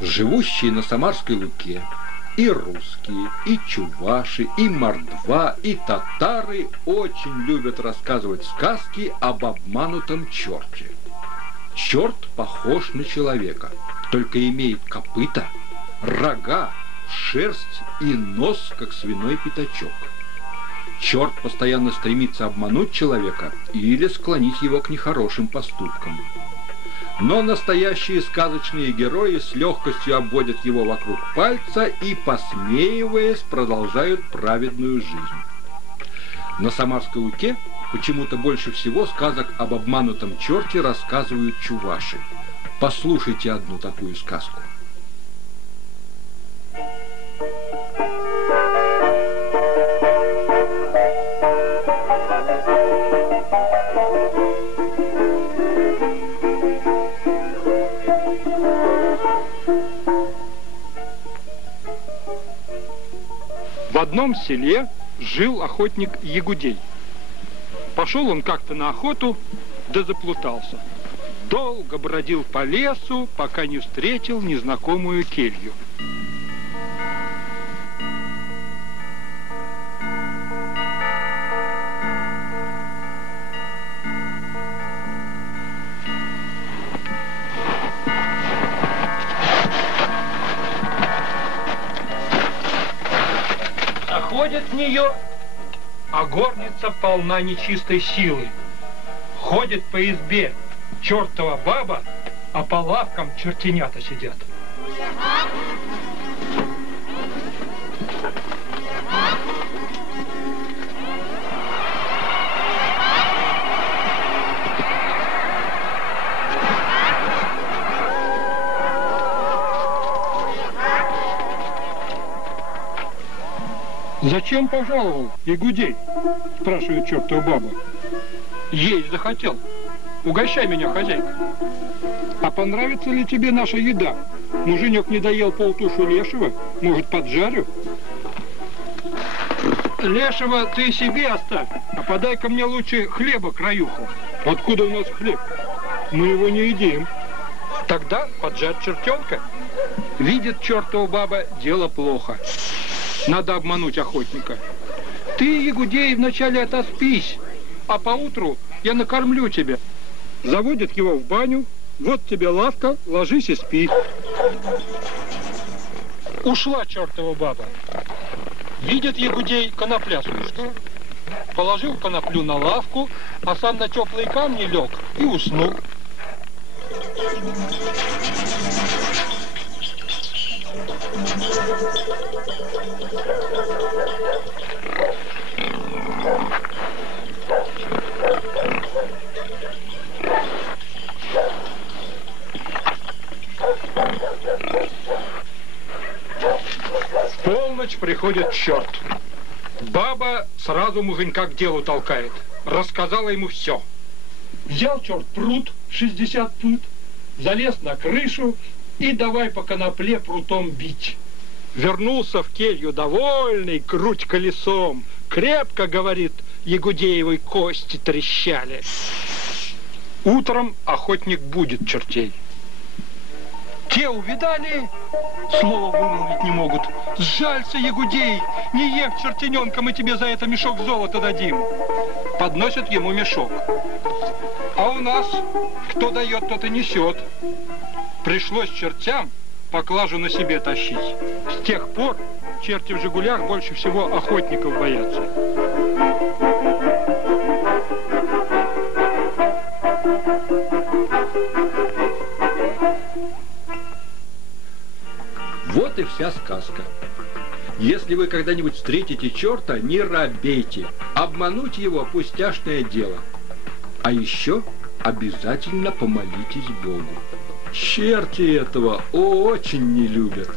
Живущие на Самарской Луке и русские, и чуваши, и мордва, и татары очень любят рассказывать сказки об обманутом черте. Черт похож на человека, только имеет копыта, рога, шерсть и нос, как свиной пятачок. Черт постоянно стремится обмануть человека или склонить его к нехорошим поступкам. Но настоящие сказочные герои с легкостью обводят его вокруг пальца и, посмеиваясь, продолжают праведную жизнь. На Самарской Луке почему-то больше всего сказок об обманутом черте рассказывают чуваши. Послушайте одну такую сказку. В одном селе жил охотник Ягудей. Пошел он как-то на охоту, да заплутался. Долго бродил по лесу, пока не встретил незнакомую келью. Заходит в нее, а горница полна нечистой силы. Ходит по избе чертова баба, а по лавкам чертенята сидят. «Зачем пожаловал, Ягудей?» – спрашивает чертова баба. «Есть захотел. Угощай меня, хозяйка». «А понравится ли тебе наша еда? Муженек не доел полтуши лешего, может, поджарю?» «Лешего ты себе оставь, а подай-ка мне лучше хлеба краюху». «Откуда у нас хлеб? Мы его не едим». «Тогда поджарь чертенка». Видит чертова баба, дело плохо. Надо обмануть охотника. «Ты, Ягудей, вначале отоспись, а поутру я накормлю тебя». Заводит его в баню. «Вот тебе лавка, ложись и спи». Ушла чертова баба. Видит Ягудей, конопля сушится. Положил коноплю на лавку, а сам на теплые камни лег и уснул. В полночь приходит черт. Баба сразу муженька к делу толкает. Рассказала ему все. Взял черт пруд 60 пуд, залез на крышу и давай по конопле прутом бить. Вернулся в келью довольный, круть колесом. Крепко, говорит, Ягудеевой кости трещали. Утром охотник будет чертей. Те увидали, слова вымолвить не могут. Сжалься, Ягудей, не ешь чертененка, мы тебе за это мешок золота дадим. Подносят ему мешок. А у нас кто дает, тот и несет. Пришлось чертям поклажу на себе тащить. С тех пор черти в «Жигулях» больше всего охотников боятся. Вот и вся сказка. Если вы когда-нибудь встретите черта, не робейте. Обмануть его – пустяшное дело. А еще обязательно помолитесь Богу. Черти этого очень не любят.